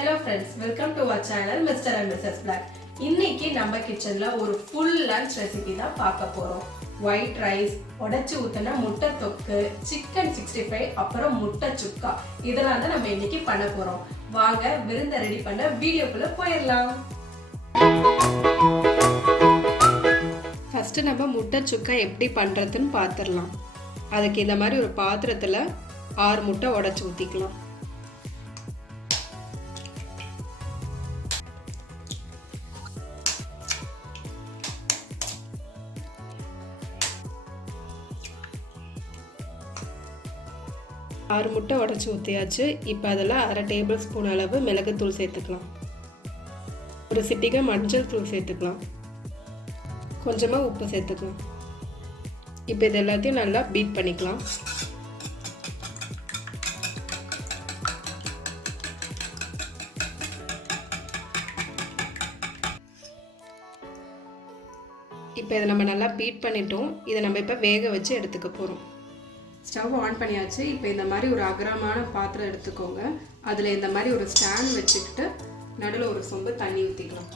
Hello friends, welcome to our channel Mr. and Mrs. Black. இன்னைக்கு நம்ம கிச்சன்ல ஒரு full lunch recipe தான் பார்க்க போறோம். White rice, உடைச்சு ஊத்துன முட்டை தொக்கு, chicken 65 அப்புறம் முட்டை சுக்கா. இதெல்லாம் தான் நம்ம இன்னைக்கு பண்ண போறோம். வாங்க விருந்த ரெடி பண்ண வீடியோக்குள்ள போயிரலாம். ஃபர்ஸ்ட் நம்ம முட்டை சுக்கா எப்படி பண்றதுன்னு பாத்துறலாம். அதுக்கு இந்த மாதிரி ஒரு பாத்திரத்துல 6 முட்டை உடைச்சு ஊத்திக்கலாம். ஆறு முட்டை உடைச்சு ஊற்றியாச்சு. இப்போ அதில் அரை டேபிள் ஸ்பூன் அளவு மிளகுத்தூள் சேர்த்துக்கலாம். ஒரு சிட்டிகை மஞ்சள் தூள் சேர்த்துக்கலாம். கொஞ்சமாக உப்பு சேர்த்துக்கலாம். இப்போ இது எல்லாத்தையும் நல்லா பீட் பண்ணிக்கலாம். இப்போ இதை நம்ம நல்லா பீட் பண்ணிட்டோம். இதை நம்ம இப்போ வேக வச்சு எடுத்துக்க போகிறோம். ஸ்டவ் ஆன் பண்ணியாச்சு. இப்போ இந்த மாதிரி ஒரு அகலமான பாத்திரம் எடுத்துக்கோங்க. அதில் இந்த மாதிரி ஒரு ஸ்டாண்ட் வச்சுக்கிட்டு நடுவில் ஒரு சொம்பு தண்ணி ஊற்றிக்கலாம்.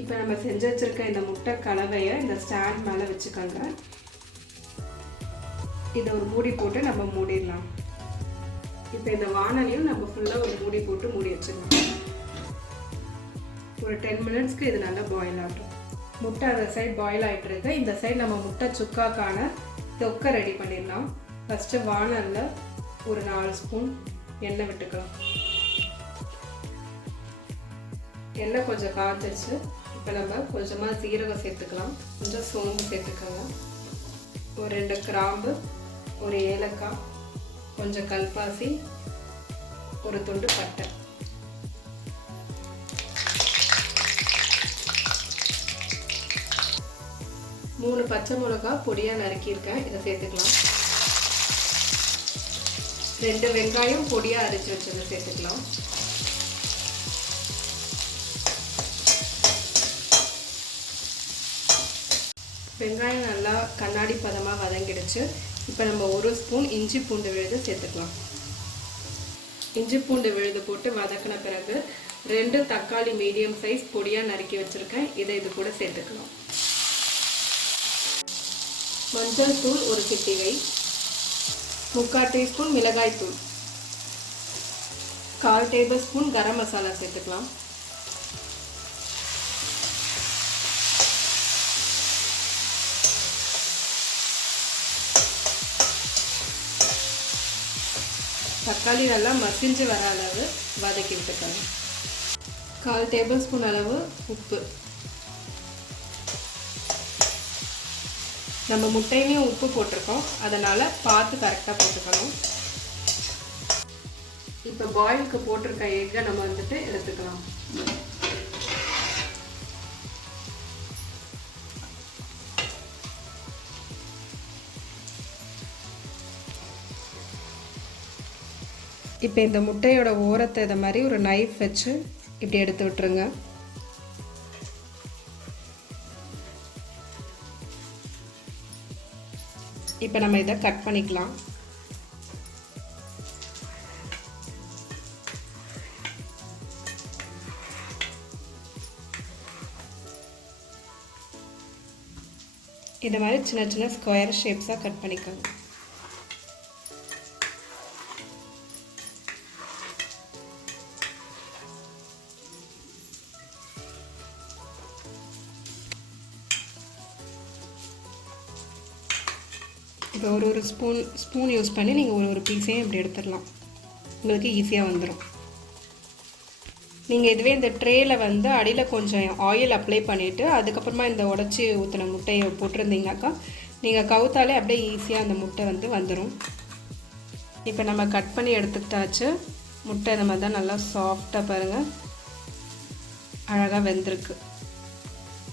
இப்போ நம்ம செஞ்சு வச்சுருக்க இந்த முட்டை கலவையை இந்த ஸ்டாண்ட் மேலே வச்சுக்கோங்க. இதை ஒரு மூடி போட்டு நம்ம மூடிடலாம். இப்போ இந்த வானலையும் நம்ம ஃபுல்லாக ஒரு மூடி போட்டு மூடி வச்சிடலாம். ஒரு 10 மினிட்ஸ்க்கு இது நல்லா பாயில் ஆகட்டும். முட்டை அந்த சைடு பாயில் ஆகிட்டு இருக்கு. இந்த சைடு நம்ம முட்டை சுக்காக்கான தொக்கை ரெடி பண்ணிடலாம். ஃபஸ்ட்டு வானலில் ஒரு 4 ஸ்பூன் எண்ணெய் விட்டுக்கலாம். எண்ணெய் கொஞ்சம் காய்ச்சிச்சு. இப்போ நம்ம கொஞ்சமாக சீரகம் சேர்த்துக்கலாம். கொஞ்சம் சோம்பு சேர்த்துக்கோங்க. ஒரு 2 கிராம்பு, ஒரு ஏலக்காய், கொஞ்சம் கல்பாசி, ஒரு துண்டு பட்டை, மூணு பச்சை மிளகாய் பொடியாக நறுக்கியிருக்கேன். இதை சேர்த்துக்கலாம். 2 வெங்காயம் பொடியாக அரைச்சி வச்சதை சேர்த்துக்கலாம். வெங்காயம் நல்லா கண்ணாடி பதமாக வதங்கிடுச்சு. இப்போ நம்ம 1 ஸ்பூன் இஞ்சி பூண்டு விழுது சேர்த்துக்கலாம். இஞ்சி பூண்டு விழுது போட்டு வதக்கின பிறகு 2 தக்காளி மீடியம் சைஸ் பொடியாக நறுக்கி வச்சுருக்கேன். இதை இது கூட சேர்த்துக்கலாம். மஞ்சள் தூள் ஒரு சிட்டிகை, 3/4 டீஸ்பூன் மிளகாய் தூள், 1/4 டேபிள் ஸ்பூன் கரம் மசாலா சேர்த்துக்கலாம். தக்காளி நல்லா மசிஞ்சு வர அளவு வதக்கி விட்டுக்கலாம். 1/4 டேபிள் ஸ்பூன் அளவு உப்பு. நம்ம முட்டையிலையும் உப்பு போட்டிருக்கோம், அதனால் பார்த்து கரெக்டாக போட்டுக்கணும். இப்போ பாயிலுக்கு போட்டிருக்க எக்கை நம்ம வந்துட்டு எடுத்துக்கலாம். இப்போ இந்த முட்டையோட ஓரத்தை இதை மாதிரி ஒரு நைஃப் வச்சு இப்படி எடுத்து விட்டுருங்க. இப்போ நம்ம இதை கட் பண்ணிக்கலாம். இந்த மாதிரி சின்ன சின்ன ஸ்கொயர் ஷேப்ஸாக கட் பண்ணிக்கோங்க. இப்போ ஒரு ஸ்பூன் யூஸ் பண்ணி நீங்கள் ஒரு பீஸையும் இப்படி எடுத்துடலாம். உங்களுக்கு ஈஸியாக வந்துடும். நீங்கள் இதுவே இந்த ட்ரேயில் வந்து அடியில் கொஞ்சம் ஆயில் அப்ளை பண்ணிவிட்டு அதுக்கப்புறமா இந்த உடச்சி ஊற்றின முட்டையை போட்டிருந்தீங்கனாக்கா நீங்கள் கவுத்தாலே அப்படியே ஈஸியாக அந்த முட்டை வந்துடும். இப்போ நம்ம கட் பண்ணி எடுத்துக்கிட்டாச்சு. முட்டை இந்த மாதிரி தான் நல்லா சாஃப்டாக பாருங்கள், அழகாக வெந்திருக்கு.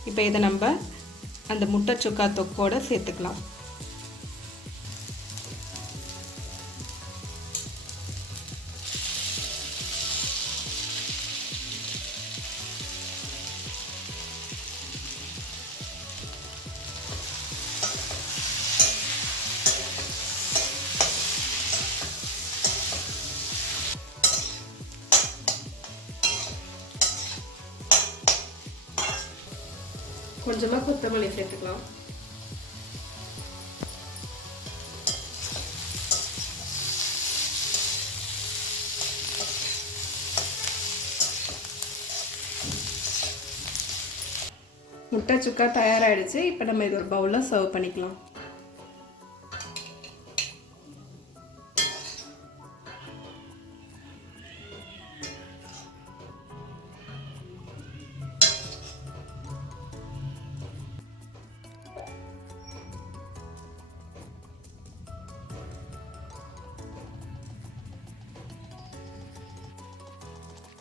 இப்போ இதை நம்ம அந்த முட்டை சுக்கா தொக்கோடு சேர்த்துக்கலாம். கொஞ்சமாக கொத்தமல்லி சேர்த்துக்கலாம். முட்டை சுக்கா தயாராகிடுச்சு. இப்போ நம்ம இது ஒரு பவுலில் சர்வ் பண்ணிக்கலாம்.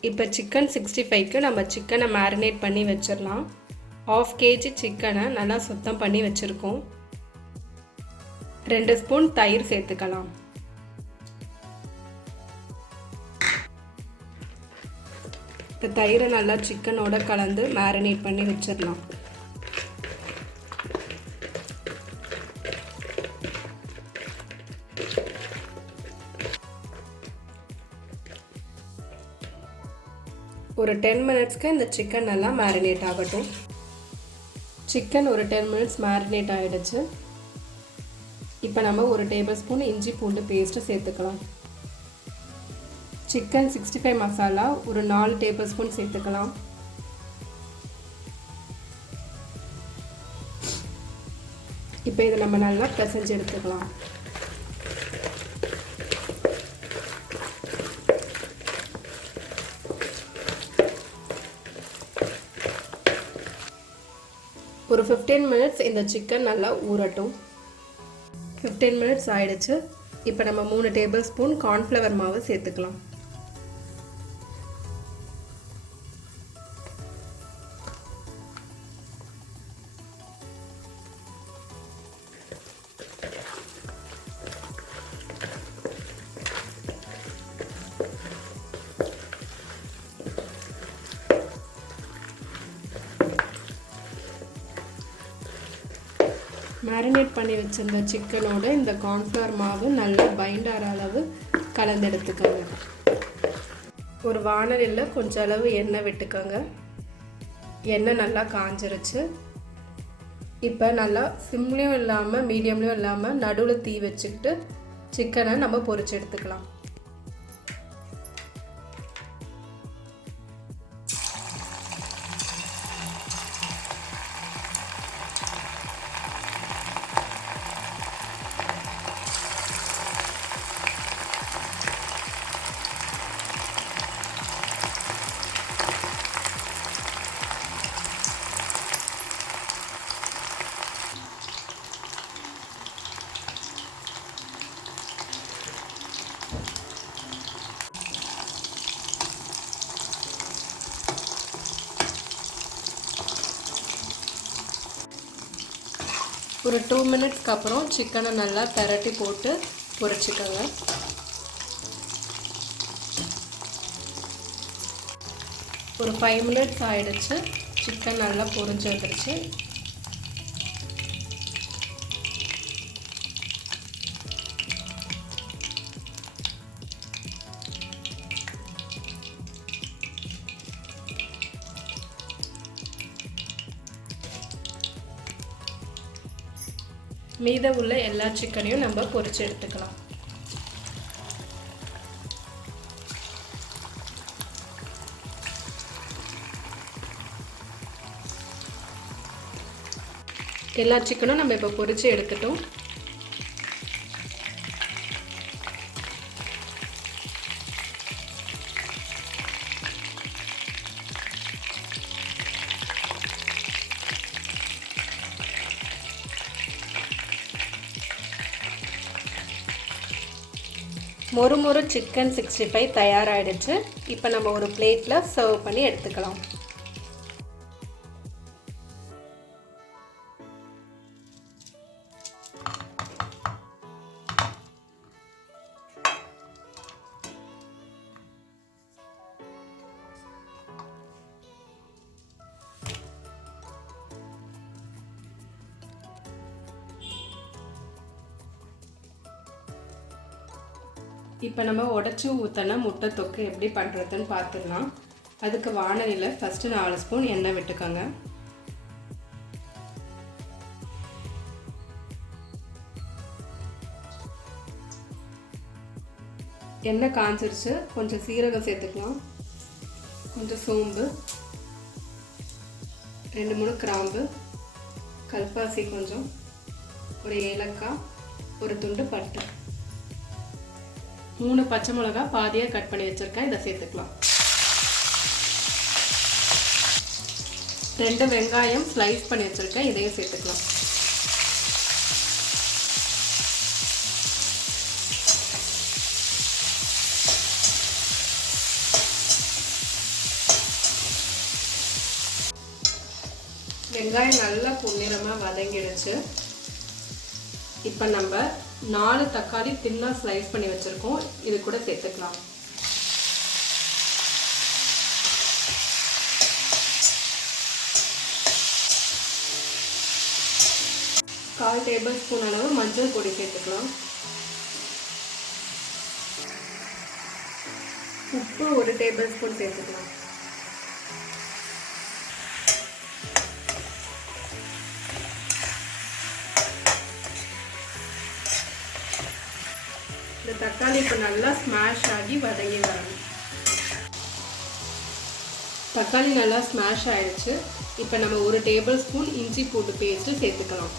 இப்போ சிக்கன் 65க்கு நம்ம சிக்கனை மேரினேட் பண்ணி வச்சிடலாம். 1/2 kg சிக்கனை நல்லா சுத்தம் பண்ணி வச்சுருக்கோம். 2 ஸ்பூன் தயிர் சேர்த்துக்கலாம். இப்போ தயிரை நல்லா சிக்கனோட கலந்து மேரினேட் பண்ணி வச்சிடலாம். ஒரு 10 மினிட்ஸ்க்கு இந்த சிக்கன் நல்லா மேரினேட் ஆகட்டும். சிக்கன் ஒரு 10 மினிட்ஸ் மேரினேட் ஆகிடுச்சு. இப்போ நம்ம ஒரு டேபிள் ஸ்பூன் இஞ்சி பூண்டு பேஸ்ட்டு சேர்த்துக்கலாம். சிக்கன் 65 மசாலா ஒரு 4 டேபிள் ஸ்பூன் சேர்த்துக்கலாம். இப்போ இதை நம்ம நல்லா பிசைஞ்சு எடுத்துக்கலாம். ஒரு 15 மினிட்ஸ் இந்த சிக்கன் நல்லா ஊறட்டும். 15 மினிட்ஸ் ஆயிடுச்சு. இப்போ நம்ம 3 டேபிள் ஸ்பூன் கார்ன்ஃப்ளவர் மாவு சேர்த்துக்கலாம். மேரினேட் பண்ணி வச்சிருந்த சிக்கனோட இந்த கார்ன்ஃப்ளவர் மாவு நல்லா பைண்ட் ஆகிற அளவு கலந்து எடுத்துக்கோங்க. ஒரு வாணலியில் கொஞ்சம் அளவு எண்ணெய் விட்டுக்கோங்க. எண்ணெய் நல்லா காஞ்சிருச்சு. இப்போ நல்லா சிம்லேயும் இல்லாமல் மீடியம்லேயும் இல்லாமல் நடுவில் தீ வச்சுக்கிட்டு சிக்கனை நம்ம பொரிச்சு எடுத்துக்கலாம். ஒரு 2 மினிட்ஸ்க்கு அப்புறம் சிக்கனை நல்லா பிரட்டி போட்டு பொரிச்சுக்கோங்க. ஒரு 5 மினிட்ஸ் ஆயிடுச்சு. சிக்கன் நல்லா பொரிஞ்சு வந்துருச்சு. மீதம் உள்ள எல்லா சிக்கனையும் நம்ம பொரிச்சு எடுத்துக்கலாம். எல்லா சிக்கனும் நம்ம இப்போ பொரிச்சு எடுத்துட்டோம். மொறு சிக்கன் 65 தயாராகிடுச்சு. இப்போ நம்ம ஒரு பிளேட்டில் சர்வ் பண்ணி எடுத்துக்கலாம். இப்போ நம்ம உடச்சி ஊற்றின முட்டை தொக்கு எப்படி பண்ணுறதுன்னு பார்த்துடலாம். அதுக்கு வாணலியில் ஃபஸ்ட்டு 4 ஸ்பூன் எண்ணெய் விட்டுக்கோங்க. எண்ணெய் காஞ்சிருச்சு. கொஞ்சம் சீரகம் சேர்த்துக்கலாம், கொஞ்சம் சோம்பு, 2-3 கிராம்பு, கல்பாசி கொஞ்சம், ஒரு ஏலக்காய், ஒரு துண்டு பட்டை, 3 பச்சை மிளகாய் பாதியாக கட் பண்ணி வச்சுருக்கேன். இதை சேர்த்துக்கலாம். 2 வெங்காயம் ஸ்லைஸ் பண்ணி வச்சுருக்கேன். இதையும் சேர்த்துக்கலாம். வெங்காயம் நல்லா பொன்னிறமாக வதங்கிடுச்சு. இப்போ நம்ம 4 தக்காளி தின்னாக ஸ்லைஸ் பண்ணி வச்சுருக்கோம். இது கூட சேர்த்துக்கலாம். கால் டேபிள் ஸ்பூன் அளவு மஞ்சள் பொடி சேர்த்துக்கலாம். உப்பு 1 டேபிள் ஸ்பூன் சேர்த்துக்கலாம். இந்த தக்காளி இப்போ நல்லா ஸ்மாஷ் ஆகி வதங்கி வரணும். தக்காளி நல்லா ஸ்மாஷ் ஆயிடுச்சு. இப்போ நம்ம 1 டேபிள் ஸ்பூன் இஞ்சி பூண்டு பேஸ்ட்டு சேர்த்துக்கலாம்.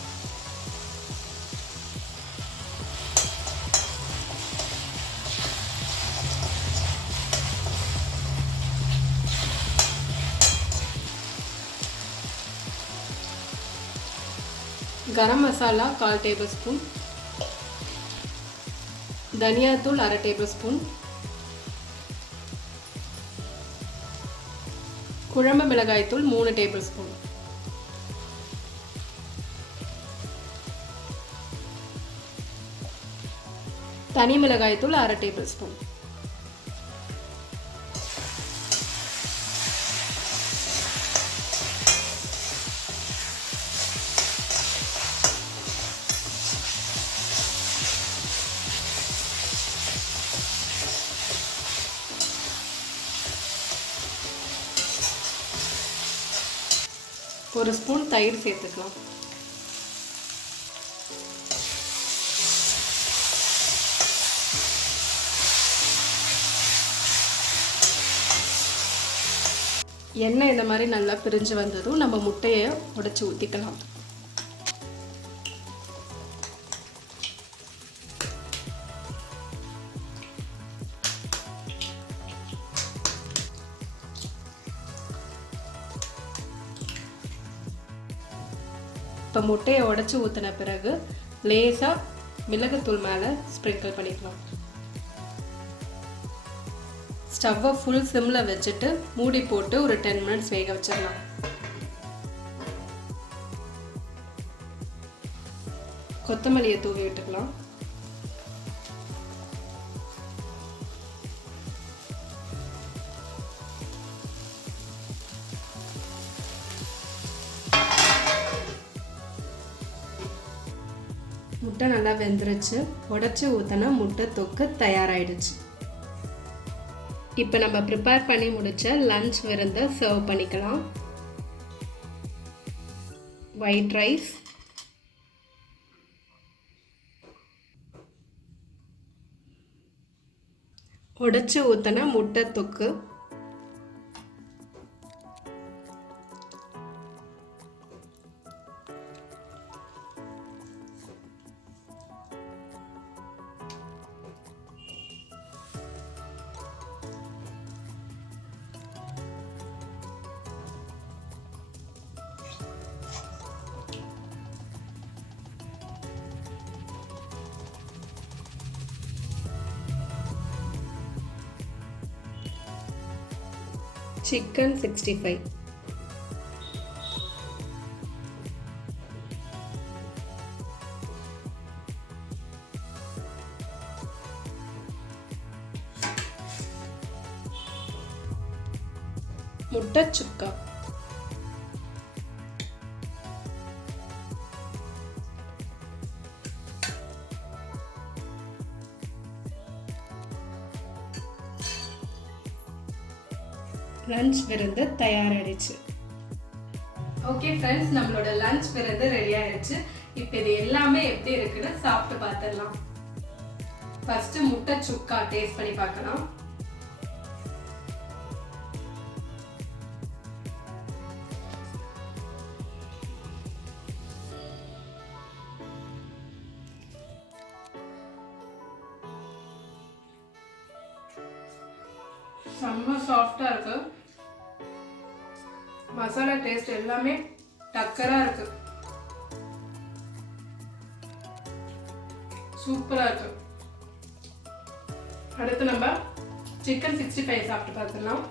கரம் மசாலா 1/4 டேபிள் ஸ்பூன், தனியாத்தூள் 1/2 டேபிள் ஸ்பூன், குழம்பு மிளகாய் தூள் 3 டேபிள் ஸ்பூன், தனி மிளகாய் தூள் 1/2 டேபிள் ஸ்பூன். ஒரு ஸ்பூன் தயிர் சேர்த்துக்கலாம். எண்ணெய் இந்த மாதிரி நல்லா பிரிஞ்சு வந்ததும் நம்ம முட்டையை உடைச்சு ஊற்றிக்கலாம். இப்போ முட்டையை உடைச்சி ஊற்றின பிறகு லேசாக மிளகுத்தூள் மேலே ஸ்ப்ரிங்கிள் பண்ணிக்கலாம். ஸ்டவ்வை ஃபுல் சிம்மில் வச்சுட்டு மூடி போட்டு ஒரு 10 மினிட்ஸ் வேக வச்சிடலாம். கொத்தமல்லியை தூவி விட்டுக்கலாம். முட்டை நல்லா வெந்துருச்சு. உடைச்சி ஊற்றினா முட்டை தொக்கு தயாராகிடுச்சு. இப்போ நம்ம ப்ரிப்பேர் பண்ணி முடிச்ச லஞ்ச் விருந்தை சர்வ் பண்ணிக்கலாம். ஒயிட் ரைஸ், உடைச்சி ஊற்றின முட்டை தொக்கு, chicken 65, முட்டை சுக்கா, லஞ்ச் விருந்து தயாராகிடுச்சு. ஓகே ஃப்ரெண்ட்ஸ், நம்மளோட லஞ்ச் விருந்து ரெடி ஆயிடுச்சு. இப்போ இது எல்லாமே எப்படி இருக்குன்னு சாப்பிட்டு பார்த்துடலாம். ஃபர்ஸ்ட் முட்டை சுக்கா டேஸ்ட் பண்ணி பார்க்கலாம். செம்ம சாஃப்டா இருக்கு. மசாலா டேஸ்ட் எல்லாமே டக்கரா இருக்கு. சூப்பரா இருக்கு. அடுத்து நம்ம சிக்கன் 65 சாப்பிட்டு பார்த்துடலாம்.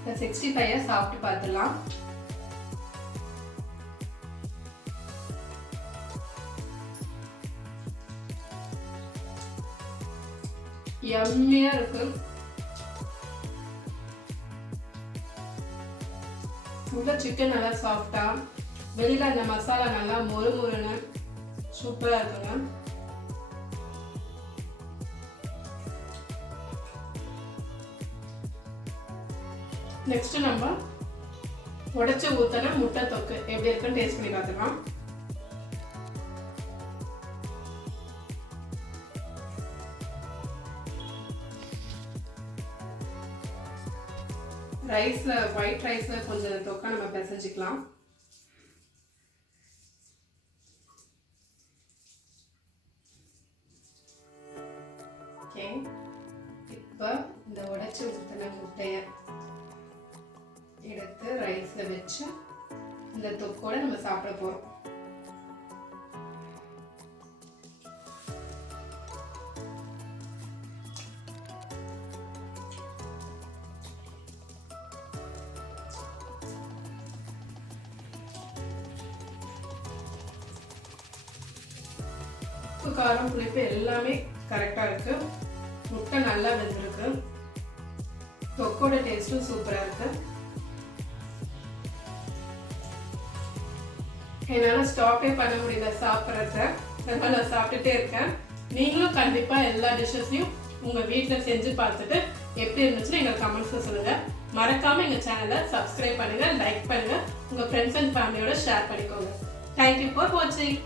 இந்த 65 சாப்பிட்டு பார்த்துடலாம். யம்மியா இருக்கு. உள்ள சிக்கன் நல்லா சாஃப்டா, வெளியில அந்த மசாலா நல்லா மொறு மொறுன்னு சூப்பரா இருக்குங்க. நெக்ஸ்ட் நம்ம உடைச்சு ஊத்தின முட்டை தொக்கு எப்படி இருக்குன்னு டேஸ்ட் பண்ணி பார்த்துக்கலாம். ரைஸ்ல ஒயிட் ரைஸ்ல கொஞ்சம் தொக்கா நம்ம பிசைஞ்சிக்கலாம். ஓகே, இப்போ இந்த உடைச்சு ஊத்தின முட்டைய எடுத்து ரைஸ்ல வச்சு இந்த தொக்கோட நம்ம சாப்பிட போறோம். உப்பு காரம் புளிப்பு எல்லாமே கரெக்டா இருக்கு. முட்டை நல்லா வெந்திருக்கு. தொக்கோட டேஸ்டும் சூப்பரா இருக்கு. என்னால ஸ்டாப்பே பண்ண முடியல சாப்பிட்றத, அதனால நான் சாப்பிட்டுட்டே இருக்கேன். நீங்களும் கண்டிப்பா எல்லா டிஷ்ஷஸையும் உங்க வீட்டில் செஞ்சு பார்த்துட்டு எப்படி இருந்துச்சுன்னு எங்க கமெண்ட்ஸ்ல சொல்லுங்க. மறக்காம எங்க சேனலை சப்ஸ்கிரைப் பண்ணுங்க, லைக் பண்ணுங்க, உங்க ஃப்ரெண்ட்ஸ் அண்ட் ஃபேமிலியோட ஷேர் பண்ணிக்கோங்க. தேங்க்யூ ஃபார் வாட்சிங்.